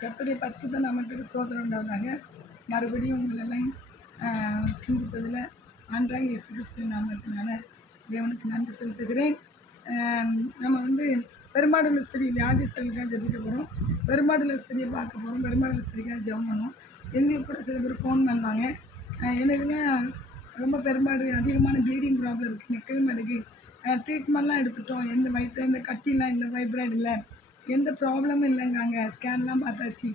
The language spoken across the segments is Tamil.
கர்த்தருடைய பரிசுத்த நாமத்துக்கு ஸ்தோத்திரம் உண்டாவதாக. மறுபடியும் உங்களெல்லாம் சிந்திப்பதில் ஆண்டவராகிய இயேசு கிறிஸ்துவின் நாமத்தினால தேவனுக்கு நன்றி செலுத்துகிறேன். நம்ம பெரும்பாடுள்ள ஸ்திரீ வியாதிஸ்தர்களுக்காக ஜெபிக்க போகிறோம். பெரும்பாடுள்ள ஸ்திரியை பார்க்க போகிறோம். பெரும்பாடுள்ள ஸ்திரிக்காக ஜெபம் பண்ணுவோம். எங்களுக்கு கூட சில பேர் ஃபோன் பண்ணாங்க. எனக்குன்னா ரொம்ப பெரும்பாடு அதிகமான ப்ளீடிங் ப்ராப்ளம் இருக்குது, நிற்கவே மாட்டேங்குது. ட்ரீட்மெண்ட்லாம் எடுத்துட்டோம், எந்த வயிற்றில் எந்த கட்டிலாம் இல்லை, வைப்ராய்டு இல்லை, எந்த ப்ராப்ளமும் இல்லைங்காங்க. ஸ்கேன்லாம் பார்த்தாச்சு.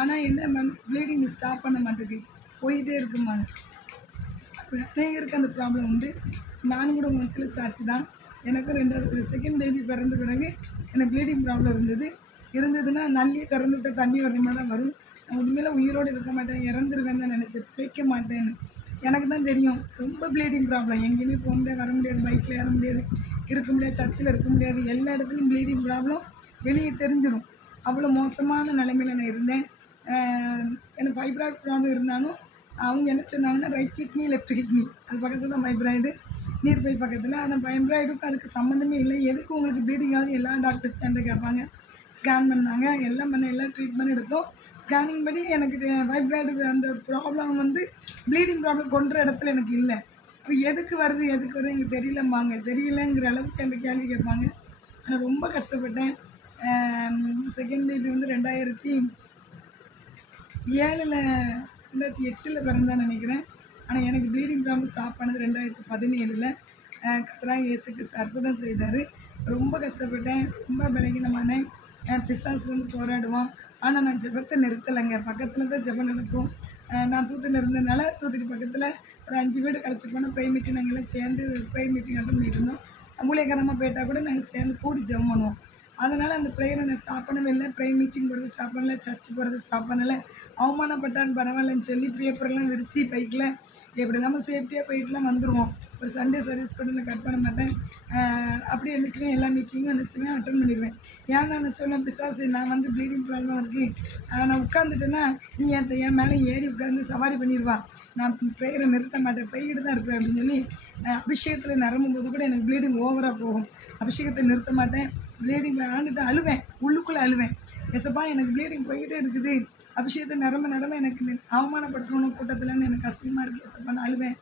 ஆனால் என்ன ப்ளீடிங் ஸ்டாப் பண்ண மாட்டேங்குது, போயிட்டே இருக்குமாங்க. அநேகருக்கு அந்த ப்ராப்ளம் உண்டு. நானும் கூட மொத்தத்தில் சாட்சி தான். எனக்கும் ரெண்டாவது செகண்ட் பேபி பிறந்த பிறகு எனக்கு ப்ளீடிங் ப்ராப்ளம் இருந்ததுன்னா நல்லி திறந்து விட்டு தண்ணி வர்ற மாதிரி தான் வரும். நான் உண்மையில் உயிரோடு இருக்க மாட்டேன், இறந்துருவேன்னு தான் நினச்சேன், பிழைக்க மாட்டேன்னு. எனக்கு தான் தெரியும் ரொம்ப ப்ளீடிங் ப்ராப்ளம். எங்கேயுமே போக முடியாது, வர முடியாது, பைக்கில் ஏற முடியாது, இருக்க முடியாது, சர்ச்சில் இருக்க முடியாது. எல்லா இடத்துலையும் ப்ளீடிங் ப்ராப்ளம் வெளியே தெரிஞ்சிடும். அவ்வளோ மோசமான நிலைமையில் நான் இருந்தேன். எனக்கு ஃபைப்ராய்டு ப்ராப்ளம் இருந்தாலும் அவங்க என்ன சொன்னாங்கன்னா ரைட் கிட்னி லெஃப்ட் கிட்னி அது பக்கத்தில் தான் ஃபைப்ராய்டு, நீர்ப்பை பக்கத்தில். ஆனால் ஃபைப்ராய்டுக்கும் அதுக்கு சம்மந்தமே இல்லை. எதுக்கு உங்களுக்கு ப்ளீடிங் ஆகுது எல்லா டாக்டர்ஸ் என்கிட்ட கேட்பாங்க. ஸ்கேன் பண்ணாங்க, எல்லாம் ட்ரீட்மெண்ட் எடுத்தோம். ஸ்கேனிங் படி எனக்கு ஃபைப்ராய்டு அந்த ப்ராப்ளம் ப்ளீடிங் ப்ராப்ளம் கொண்ட இடத்துல எனக்கு இல்லை. இப்போ எதுக்கு வருது எனக்கு தெரியலங்கிற அளவுக்கு என்கிட்ட கேள்வி கேட்பாங்க. ஆனால் ரொம்ப கஷ்டப்பட்டேன். செகண்ட் பேபி 2007 பிறந்தான்னு நினைக்கிறேன். ஆனால் எனக்கு ப்ளீடிங் ப்ராப்ளம் ஸ்டாப் பண்ணது 2017. கர்த்தராகிய இயேசு கிறிஸ்து அற்புதம் செய்தார். ரொம்ப கஷ்டப்பட்டேன், ரொம்ப பலகீனமானேன். பிசாசு போராடுவான். ஆனால் நான் ஜெபத்தை நிறுத்தலைங்க. பக்கத்தில் தான் ஜெபம் நடக்கும். நான் தூத்துக்குடியில் இருந்ததுனால தூத்துக்குடி பக்கத்தில் ஒரு 5 வீடு கழிச்சு போனால் ப்ரே மீட்டிங் நாங்கள் எல்லாம் சேர்ந்து ப்ரே மீட்டிங் அட்டன் பண்ணிட்டு இருந்தோம். மூலியக்காரமாக போயிட்டால் கூட நாங்கள் சேர்ந்து கூடி ஜெபம் பண்ணுவோம். அதனால் அந்த ப்ரேயரை நான் ஸ்டாப் பண்ணவே இல்லை. ப்ரே மீட்டிங் போகிறது ஸ்டாப் பண்ணலை, சர்ச்சு போகிறது ஸ்டாப் பண்ணலை. அவமானப்பட்டான்னு பரவாயில்லன்னு சொல்லி பேப்பர்லாம் விரித்து பைக்கில் எப்படி இல்லாமல் சேஃப்டியாக போயிட்டுலாம் வந்துடுவோம். ஒரு சண்டே சர்வீஸ் கூட நான் கட் பண்ண மாட்டேன். அப்படி நினச்சிவேன், எல்லா மீட்டிங்கும் நினச்சிவேன், அட்டன் பண்ணிடுவேன். ஏன்னா நான் சொல்லுவேன், பிசாசு நான் ப்ளீடிங் ப்ராப்ளம் இருக்குது, நான் உட்காந்துட்டேன்னா நீ என் மேலே ஏறி உட்காந்து சவாரி பண்ணிடுவா, நான் ப்ரேயரை நிறுத்த மாட்டேன், போய்கிட்டு தான் இருப்பேன் அப்படின்னு சொல்லி அபிஷேகத்தில் நிரம்பும்போது கூட எனக்கு ப்ளீடிங் ஓவராக போகும். அபிஷேகத்தை நிறுத்த மாட்டேன். ப்ளீடிங் ஆண்டுட்டு அழுவேன், உள்ளுக்குள்ளே அழுவேன். எசப்பா எனக்கு ப்ளீடிங் போய்கிட்டே இருக்குது, அபிஷேகத்தை நிரம்ப எனக்கு அவமானப்படுத்தணும் கூட்டத்தில்னு எனக்கு அசிங்கமாக இருக்குது எசப்பான்னு அழுவேன்.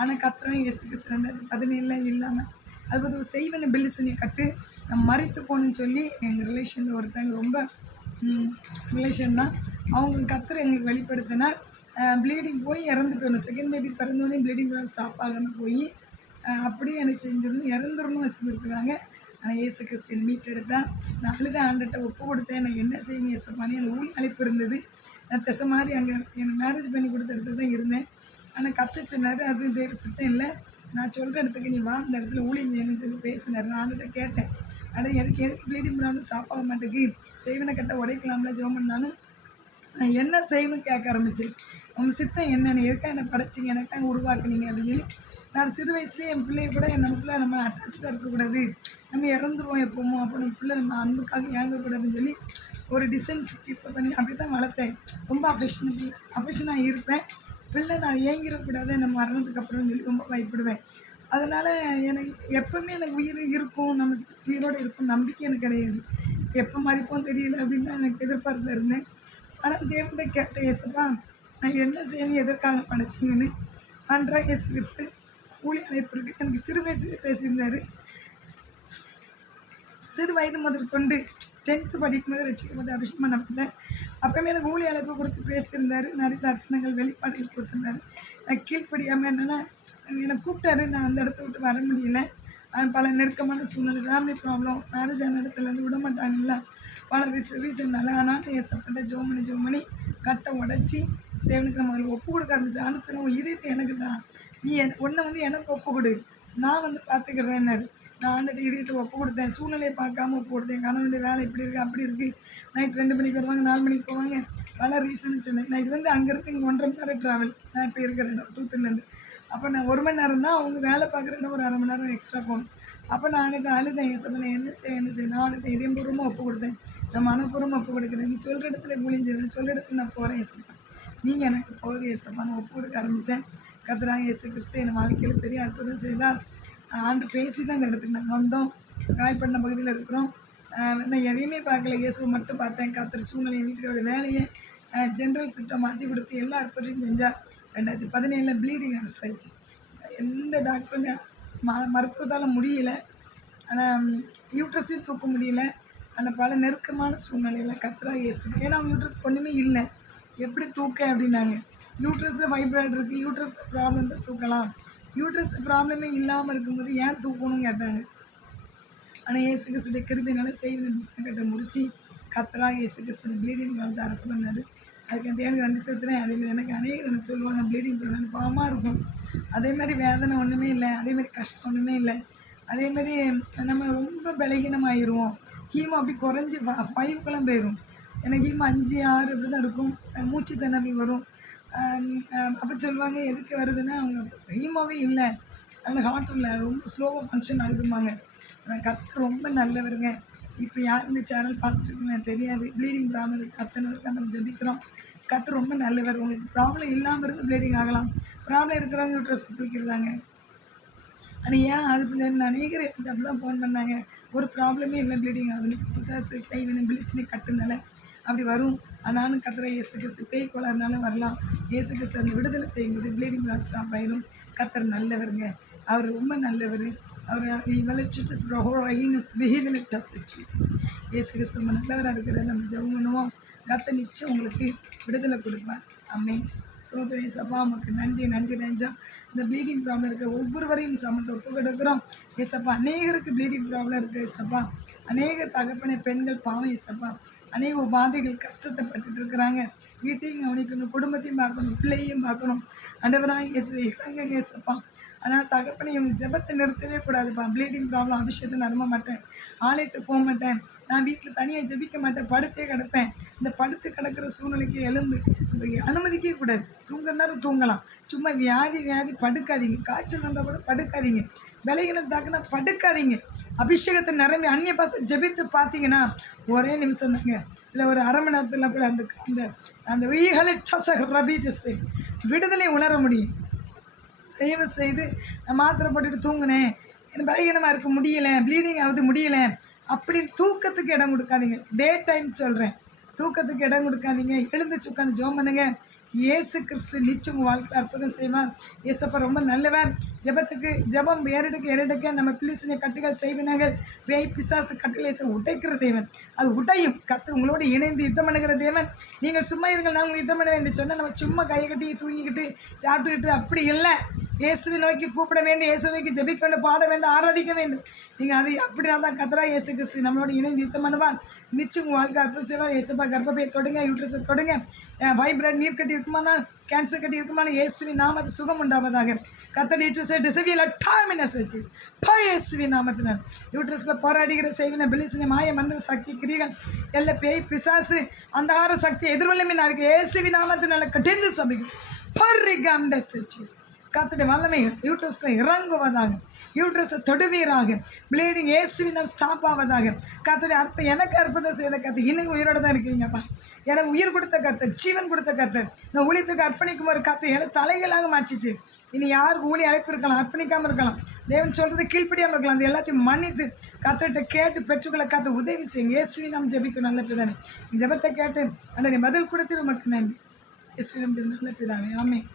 ஆனால் கர்த்தராகிய இயேசு கிறிஸ்து 2017 இல்லாமல் அது செய்வன பில்லு சொல்லி கட்டு நான் மறித்து போகணுன்னு சொல்லி எங்கள் ரிலேஷனில் ஒருத்தங்க ரொம்ப ரிலேஷன் தான். அவங்க கர்த்தர் எங்களுக்கு வெளிப்படுத்தினார். ப்ளீடிங் போய் இறந்து போயிடணும். செகண்ட் பேபி பிறந்தோடனே ப்ளீடிங் ஸ்டாப் ஆகாமல் போய் அப்படியே எனக்கு செஞ்சிடணும், இறந்துடணும் வச்சுருக்குறாங்க. ஆனால் இயேசு கிறிஸ்து மீட்டெடுத்தால் நான் அழுத ஆண்டுகிட்ட ஒப்பு கொடுத்தேன். நான் என்ன செய்யணும் இயேசுப்பான்னு எனக்கு ஊழி அழைப்பு இருந்தது. நான் திசை மாதிரி அங்கே எனக்கு மேரேஜ் பண்ணி கொடுத்த இடத்துல தான் இருந்தேன். ஆனால் கற்று சொன்னார், அது தேவ சித்தம் இல்லை, நான் சொல்கிற இடத்துக்கு நீ வா, அந்த இடத்துல ஊழியம் செய்யணும்னு சொல்லி பேசினார். நான் ஆண்டுகிட்ட கேட்டேன், ஆனால் எதுக்கு ப்ளீடிங் ப்ராப்ளம் ஸ்டாப் ஆக மாட்டேங்குது, செய்வனை கட்ட உடைக்கலாம்ல ஜோம் பண்ணாலும் நான் என்ன செய்யணும்னு கேட்க ஆரம்பிச்சேன். உங்கள் சித்தம் என்னென்ன, எதுக்காக என்னை படைச்சிங்க, எனக்காக உருவாக்குனீங்க அப்படின்னு சொல்லி. நான் சிறு வயசுலேயே என் பிள்ளைய கூட நமக்குள்ளே நம்ம அட்டாச்சாக இருக்கக்கூடாது, நம்ம இறந்துருவோம் எப்போமோ, அப்போ நம்ம பிள்ளை நம்ம அன்புக்காக ஏங்கக்கூடாதுன்னு சொல்லி ஒரு டிசைன்ஸ் கீப் பண்ணி அப்படி தான் வளர்த்தேன். ரொம்ப அஃபெக்ஷனாக இருப்பேன். பிள்ளை நான் ஏங்கிடக்கூடாது நம்ம மரணத்துக்கு அப்புறம் சொல்லி ரொம்ப பயப்படுவேன். அதனால் எனக்கு எப்போவுமே எனக்கு உயிர் இருக்கும், நம்ம உயிரோடு இருக்கும் நம்பிக்கை எனக்கு கிடையாது. எப்போ மறிப்போம் தெரியல அப்படின்னு தான் எனக்கு எதிர்பார்ப்பில் இருந்தேன். ஆனால் தேவன்கிட்ட கேட்டேன், இயேசுப்பா நான் என்ன செய்யணும், எதற்காக படைச்சிங்கன்னு. ஆண்டவராகிய இயேசு கிறிஸ்து ஊழிய அழைப்பு இருக்குது. எனக்கு சிறு வயசுலேயே பேசியிருந்தார். சிறு வயது முதற்கொண்டு 10th படிக்கும்போது ரட்சிக்கப்பட்டு அபிஷேகம் பண்ணப்பட்டேன். அப்போவுமே எனக்கு ஊழிய அழைப்பு கொடுத்து பேசியிருந்தார். நிறைய தரிசனங்கள் வெளிப்பாடுகள் கொடுத்துருந்தாரு. நான் கீழ்ப்படியாமல் என்னென்னா என்னை கூப்பிட்டாரு, நான் அந்த இடத்த விட்டு வர முடியல. பல நெருக்கமான சூழ்நிலை, ஃபேமிலி ப்ராப்ளம், மேரேஜ் ஆன இடத்துலேருந்து விட மாட்டாங்கல்ல, பல ரீசன்னால. ஆனாலும் ஏசப்பட்ட ஜோம் பண்ணி கட்டை உடச்சி தேவனுக்கு நம்ம அதில் ஒப்பு கொடுக்க ஆரம்பிச்சு. ஆரம்பிச்சோன்னா இதயத்தை எனக்கு தான், நீ ஒன்றை எனக்கு ஒப்பு கொடு, நான் பார்த்துக்கிறேன்னாரு. நான் ஆண்டுட்டு இதயத்தை ஒப்பு கொடுத்தேன். சூழ்நிலையை பார்க்காம ஒப்பு கொடுத்தேன். கணவனுடைய வேலை இப்படி இருக்குது அப்படி இருக்குது, நைட் 2 மணிக்கு வருவாங்க, 4 மணிக்கு போவாங்க, பல ரீசன் சொன்னேன். நான் இது அங்கேருந்து இங்கே 1.5 மணி நேரம் ட்ராவல், நான் இப்போ இருக்கிற இடம் தூத்துலேருந்து. அப்போ நான் 1 மணி நேரம் தான், அவங்க வேலை பார்க்குற இடம் ஒரு 1/2 மணி நேரம் எக்ஸ்ட்ரா போகணும். அப்போ நான் அழுதேன், ஏசப்பா என்ன செய்ய நான் அவனுக்கு இதயபூர்வமாக ஒப்பு கொடுத்தேன். நான் மனப்பூர்வமாக ஒப்பு கொடுக்குறேன். நீ சொல்கிற இடத்துல ஊழியம் சொல்கிற இடத்துல நான் போகிறேன் ஏசப்பா, நீங்கள் எனக்கு போகுது ஏசப்பா. நான் ஒப்பு கொடுக்க ஆரம்பித்தேன். கர்த்தராகிய இயேசு கிறிஸ்து என் வாழ்க்கையில் பெரிய அற்புதம் செய்தால். ஆண்டு பேசி தான் இந்த இடத்துக்கு நாங்கள் வந்தோம். காயப்பட்டினம் பகுதியில் இருக்கிறோம். நான் எதையுமே பார்க்கல, இயேசுவை மட்டும் பார்த்தேன். கர்த்தர் சூழ்நிலையை வீட்டுக்காரோட வேலையை ஜென்ரல் ஷிஃப்ட்டை மாற்றி கொடுத்து எல்லா அற்புதத்தையும் செஞ்சால் 2017 ப்ளீடிங் அரெஸ்ட் ஆயிடுச்சு. எந்த டாக்டருங்க மருத்துவத்தால் முடியல. ஆனால் யூட்ரஸையும் தூக்க முடியல. ஆனால் பல நெருக்கமான சூழ்நிலையில் கர்த்தராக இயேசு, ஏன்னா அவங்க யூட்ரஸ் ஒன்றுமே இல்லை, எப்படி தூக்க அப்படின்னாங்க. யூட்ரஸில் ஃபைப்ராய்டு இருக்குது, யூட்ரஸ் ப்ராப்ளம் தான் தூக்கலாம், யூட்ரஸ் ப்ராப்ளமே இல்லாமல் இருக்கும்போது ஏன் தூக்கணும்னு கேட்டாங்க. ஆனால் இயேசு கிறிஸ்துடைய கிருபையினால செய்வின பிஸ்னஸ் கட்ட முடிச்சு கர்த்தராக இயேசு கிறிஸ்து ப்ளீடிங் ப்ராப்ளத்தை அரசு பண்ணார். அதுக்கு அந்த எனக்கு 2 சேர்த்துறேன். அதே மாதிரி எனக்கு அநேகர் எனக்கு சொல்லுவாங்க, ப்ளீடிங் ப்ராப்ளம் பாவமாக இருக்கும், அதேமாதிரி வேதனை ஒன்றுமே இல்லை, அதேமாதிரி கஷ்டம் ஒன்றுமே இல்லை, அதேமாதிரி நம்ம ரொம்ப பலகீனமாகிடுவோம். ஹீமோ அப்படி குறைஞ்சி 5க்கெல்லாம் போயிடும். எனக்கு ஹீமோ 5, 6 அப்படி தான் இருக்கும். மூச்சு திணறல் வரும். அப்போ சொல்லுவாங்க எதுக்கு வருதுன்னா அவங்க ஹீமோவே இல்லை, அந்த ஹார்ட் இல்லை, ரொம்ப ஸ்லோவாக ஃபங்க்ஷன் ஆகுதும்பாங்க. ஆனால் கர்த்தர் ரொம்ப நல்லவருங்க. இப்போ யார் இந்த சேனல் பார்த்துட்ருக்குன்னு எனக்கு தெரியாது. ப்ளீடிங் ப்ராப்ளம் இருக்குது, அத்தனை பேருக்கு நம்ம ஜெபிக்கிறோம். கர்த்தர் ரொம்ப நல்லவர். உங்களுக்கு ப்ராப்ளம் இல்லாமல் இருந்து ப்ளீடிங் ஆகலாம், ப்ராப்ளம் இருக்கிறவங்க யூட்ரஸ் தூக்கிடுறாங்க. ஆனால் ஏன் ஆகுதுன்னு அநேகர் எனக்கு அப்படி தான் ஃபோன் பண்ணாங்க. ஒரு ப்ராப்ளமே இல்லை, ப்ளீடிங் ஆகுதுன்னு. பிசாசு செய்வன பிளிஸ்னு கட்டுனால அப்படி வரும். ஆனாலும் கர்த்தரை இயேசு கிறிஸ்து பேய் கோளாறுனால வரலாம். இயேசு கிறிஸ்து அந்த விடுதலை செய்யும்போது ப்ளீடிங் ப்ராப்ளம் ஸ்டாப் ஆயிடும். கர்த்தர் நல்லவருங்க, அவர் ரொம்ப நல்லவர். அவர் இவலச்சிட்டு இயேசு கிறிஸ்து ரொம்ப நல்லவராக இருக்கிற நம்ம ஜெபம் பண்ணுவோம். கர்த்தர் நிச்சயம் உங்களுக்கு விடுதலை கொடுப்பார். ஆமென். சோதனை சபா நமக்கு நன்றி நன்றி ராஜா. இந்த ப்ளீடிங் ப்ராப்ளம் இருக்க ஒவ்வொருவரையும் சமத்தை ஒப்பு கொடுக்குறோம். ஏசப்பா அநேகருக்கு ப்ளீடிங் ப்ராப்ளம் இருக்குது ஏசப்பா. அநேக தகப்பனை பெண்கள் பாவம் ஏசப்பா, அநேக உபாதைகள் கஷ்டத்தை பட்டுட்டு இருக்கிறாங்க. வீட்டையும் கவனிக்கணும், குடும்பத்தையும் பார்க்கணும், பிள்ளையும் பார்க்கணும். ஆண்டவராக இயேசுவை இறங்குங்க ஏசப்பா. அதனால் தகப்பனை இவங்க ஜெபத்தை நிறுத்தவே கூடாதுப்பா. ப்ளீடிங் ப்ராப்ளம் அபிஷேகத்தை நம்ப மாட்டேன், ஆலயத்துக்கு போக மாட்டேன், நான் வீட்டில் தனியாக ஜெபிக்க மாட்டேன், படுத்தே கிடப்பேன். இந்த படுத்து கிடக்கிற சூழ்நிலைக்கு எலும்பு அனுமதிக்கவே கூடாது. தூங்குற நேரம் தூங்கலாம், சும்மா வியாதி படுக்காதீங்க. காய்ச்சல் வந்தால் கூட படுக்காதீங்க, விலைகளை தாக்குனா படுக்காதீங்க. அபிஷேகத்தை நிரம்பி அந்நிய பாசை ஜெபித்து பார்த்தீங்கன்னா ஒரே நிமிஷம் தாங்க, இல்லை ஒரு அரை மணி நேரத்தில் கூட அந்த அந்த அந்த வீகளை விடுதலை உணர முடியும். தயவு செய்து நான் மாத்திரை போட்டுட்டு தூங்கினேன், எனக்கு பலகீனமாக இருக்க முடியலை, ப்ளீடிங் ஆகுது முடியலை அப்படின்னு தூக்கத்துக்கு இடம் கொடுக்காதீங்க. டே டைம் சொல்கிறேன், தூக்கத்துக்கு இடம் கொடுக்காதீங்க. எழுந்துச்சு உட்காந்து ஜெபம் பண்ணுங்க. இயேசு கிறிஸ்து நிச்சயம் உங்கள் வாழ்க்கை அற்புதம் செய்வார். இயேசப்பா ரொம்ப நல்லவர். ஜெபம் ஏறெடுக்க நம்ம பிள்ளைசுடைய கட்டுகள் செய்வினார்கள். பேய் பிசாசு கட்டுகளை உடைக்கிற தேவன், அது உடையும். கர்த்தர் உங்களோடு இணைந்து யுத்தம் பண்ணுகிற தேவன். நீங்கள் சும்மா இருங்கள், நான் உங்களுக்கு யுத்தம் பண்ண வேண்டும் சொன்னால் நம்ம சும்மா கையை கட்டி தூங்கிக்கிட்டு சாப்பிட்டுக்கிட்டு அப்படி இல்லை. இயேசுவை நோக்கி கூப்பிட வேண்டும், இயேசுவை நோக்கி ஜெபிக்க வேண்டும், பாட வேண்டும், ஆராதிக்க வேண்டும். நீங்கள் அது அப்படின்னா தான் கர்த்தரா இயேசு கிறிஸ்து நம்மளோட இணைந்து யுத்தம் பண்ணுவார். நிச்சயம் உங்கள் வாழ்க்கை அற்புதம் செய்வார். இயேசுப்பா கர்ப்பப்பையை தொடுங்க, யூட்ரஸை தொடுங்க. வைப்ரேட் நீர் கட்டி இருக்குமானால், கேன்சர் கட்டி இருக்குமானால் இயேசுவின் நாமத்து சுகம் உண்டாவதாக. கர்த்தர் யூட்ரஸை டிசவியில் டாமினஸ் வச்சு இயேசுவின் நாமத்தினர் யூட்ரஸில் போராடுகிற செய்வின பிலிசுன மாய மந்திர சக்தி கிரிகள் எல்லா பேய் பிசாசு அந்த ஆர சக்தி எதிர்வல்லமே நாளைக்கு இயேசுவின் நாமத்தினால கட்டிந்து சபைகள் பர்ரிகாம்டஸ் வச்சு கர்த்தருடைய வல்லமை யூட்ரஸ்க்குள்ள இறங்குவதாக. யூட்ரஸை தொடுவீராக. ப்ளீடிங் இயேசுவின் ஸ்டாப் ஆவதாக. கர்த்தருடைய எனக்கு அற்புதம் செய்த கர்த்தர் இன்னைக்கு உயிரோடு தான் இருக்கிறீங்கப்பா. எனக்கு உயிர் கொடுத்த கர்த்தர், ஜீவன் கொடுத்த கர்த்தர், இந்த ஊழியத்துக்கு அர்ப்பணிக்கும் ஒரு கர்த்தர் எனக்கு தலைகளாக மாற்றிட்டு இனி யாருக்கு ஊழிய அழைப்பு இருக்கலாம், அர்ப்பணிக்காமல் இருக்கலாம், தேவன் சொல்கிறது கீழ்ப்படியாமல் இருக்கலாம், அது எல்லாத்தையும் மன்னித்து கர்த்தர்கிட்ட கேட்டு பெற்றுக்கொள்ள கர்த்தர் உதவி செய்யுங்க. இயேசுவின் நாம் ஜெபிக்கும் நல்ல பிதானே. இந்த ஜெபத்தை கேட்டு அந்த பதில் கொடுத்து நமக்கு நன்றி. இயேசுவின் நல்ல பிதானே. ஆமென்.